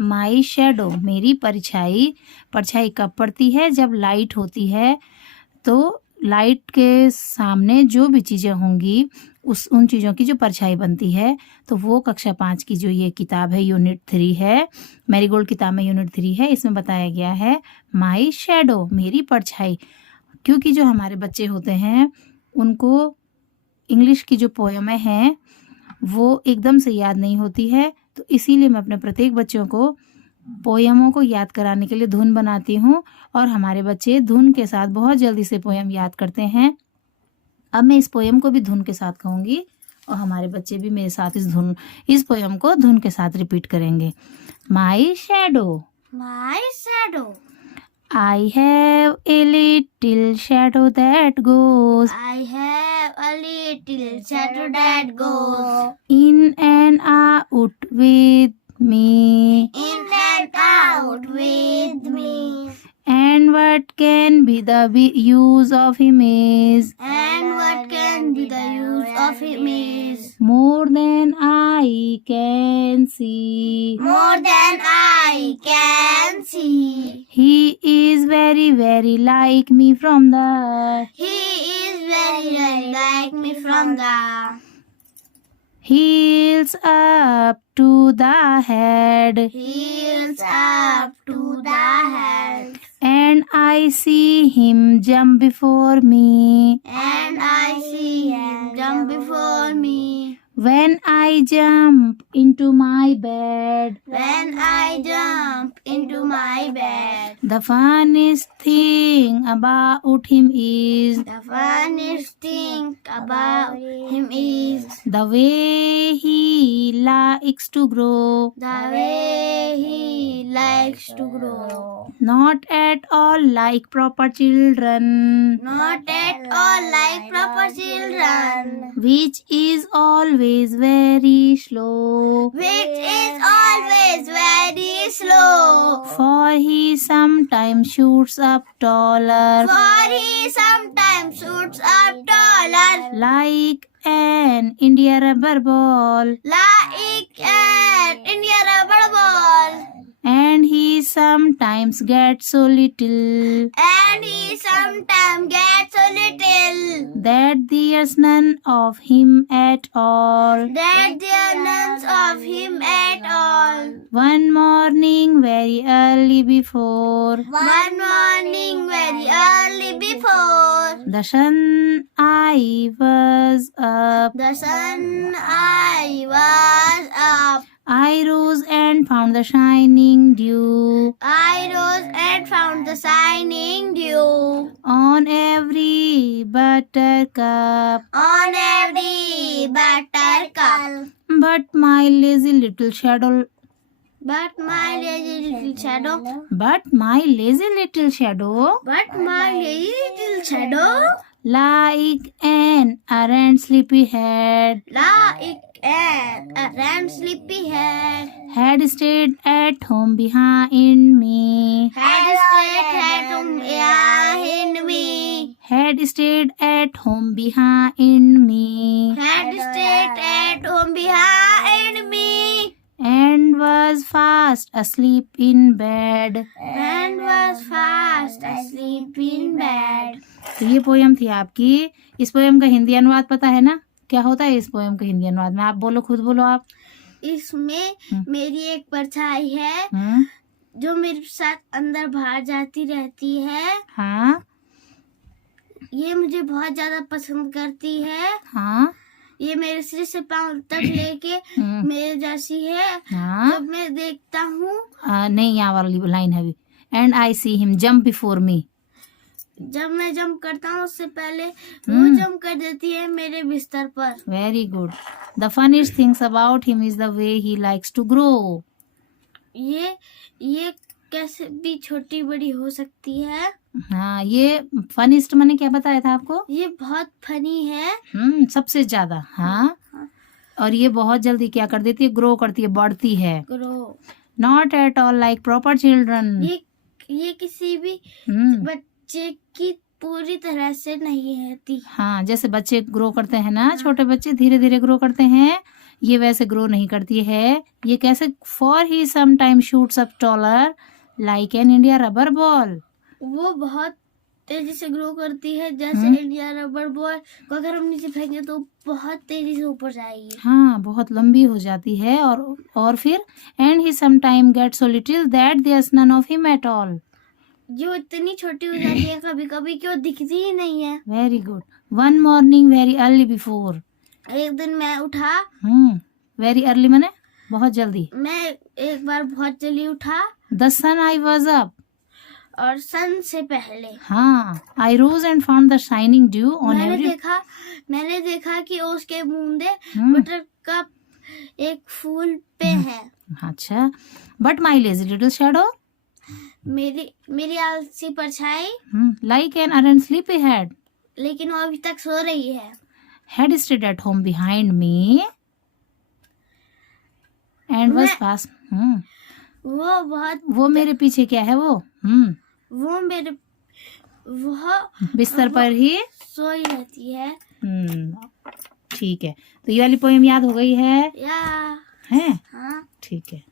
माई shadow, मेरी परछाई। परछाई कब पड़ती है? जब लाइट होती है। तो लाइट के सामने जो भी चीज़ें होंगी उन चीज़ों की जो परछाई बनती है। तो वो कक्षा 5 की जो ये किताब है, यूनिट 3 है, मैरीगोल्ड किताब में यूनिट 3 है, इसमें बताया गया है माई शेडो, मेरी परछाई। क्योंकि जो हमारे बच्चे होते हैं उनको इंग्लिश की जो पोएमें हैं वो एकदम से याद नहीं होती है, तो इसीलिए मैं अपने प्रत्येक बच्चों को पोएमों को याद कराने के लिए धुन बनाती हूँ और हमारे बच्चे धुन के साथ बहुत जल्दी से पोएम याद करते हैं। अब मैं इस पोएम को भी धुन के साथ कहूँगी और हमारे बच्चे भी मेरे साथ इस पोएम को धुन के साथ रिपीट करेंगे। माई shadow, My shadow. I have a little shadow that goes I have a little shadow that goes in and out with me. in and out with me. And what can be the use of him is And what can be the use of him is more than I can see. more than I can see. He is very, very like me from the He is very, very like me from the heels up to the head, heels up to the head. and I see him jump before me. And I see him jump before me. When I jump into my bed, When I jump into my bed. the funniest thing about him is The funniest thing about him is the way he likes to grow. the way he likes to grow. Not at all like proper children, Not at all like proper children, which is always very slow. which is always very slow. For he sometimes shoots up taller, For he sometimes shoots up taller, like an India rubber ball, like an India rubber ball. and he sometimes gets so little And he sometimes gets so little that there's none of him at all. that there are none of him at all. One morning very early before One morning very early before the sun I was up, the sun I was up, I rose and found the shining dew I rose and found the shining dew on every buttercup. on every buttercup. But my lazy little shadow, But my lazy little shadow, but my lazy little shadow, but my lazy little shadow, like an errant sleepyhead, like an errant sleepyhead, had stayed at home behind me, had stayed at home behind me, had stayed at home behind me, had stayed at home behind me, and was fast asleep in bed. and was fast asleep in bed. तो ये poem थी आपकी। इस poem का हिंदी अनुवाद पता है ना? क्या होता है इस पोयम का हिंदी अनुवाद में? आप बोलो, खुद बोलो आप। इसमें मेरी एक परछाई है हम्म, जो मेरे साथ अंदर बाहर जाती रहती है। हाँ ये मुझे बहुत ज्यादा पसंद करती है। हाँ ये मेरे सिर से पाँव तक लेके हम्म, मेरे जैसी है। हाँ। जब मैं देखता हूँ, नहीं, यहाँ वाली लाइन है अभी। And I see him jump before me. जब मैं जंप करता हूँ उससे पहले वो जंप कर देती है मेरे बिस्तर पर। Very good. The funniest things about him is the way he likes to grow. ये कैसे भी छोटी बड़ी हो सकती है। हाँ, ये फनीस्ट मैंने क्या बताया था आपको? ये बहुत फनी है। सबसे ज्यादा। हाँ, और ये बहुत जल्दी क्या कर देती है? ग्रो करती है, बढ़ती है। Grow. Not at all like proper children. ये किसी भी बच्चे की पूरी तरह से नहीं होती। हाँ, जैसे बच्चे ग्रो करते हैं ना, छोटे बच्चे धीरे धीरे ग्रो करते हैं, ये वैसे ग्रो नहीं करती है, ये कैसे, for he some time shoots up taller like an India rubber ball. वो बहुत तेजी से ग्रो करती है, जैसे इंडिया रबर बॉल को अगर हम नीचे फेंकें तो बहुत तेजी से ऊपर जाएगी। हाँ, बहुत लंबी हो जाती है। और फिर and he some time get so little that there's none of him at all. जो इतनी छोटी हो जाती है कभी कभी कि वो दिखती ही नहीं है। Very good. One morning very early before. एक दिन मैं उठा, वेरी अर्ली माने बहुत जल्दी। मैं एक बार बहुत जल्दी उठा, the sun I was up, और सन से पहले। हाँ, I rose and found the shining dew on every. मैंने देखा कि उसके बूंदे बटर कप एक फूल पे है। अच्छा, but my lazy little shadow, मेरी आलसी परछाई, like an aren't sleepy head, लेकिन वो अभी तक सो रही है, had stayed at home behind me and was fast। वो मेरे पीछे क्या है वो बिस्तर पर ही सोई रहती है। ठीक है, तो ये वाली पोएम याद हो गई है? या हैं? हाँ, ठीक है।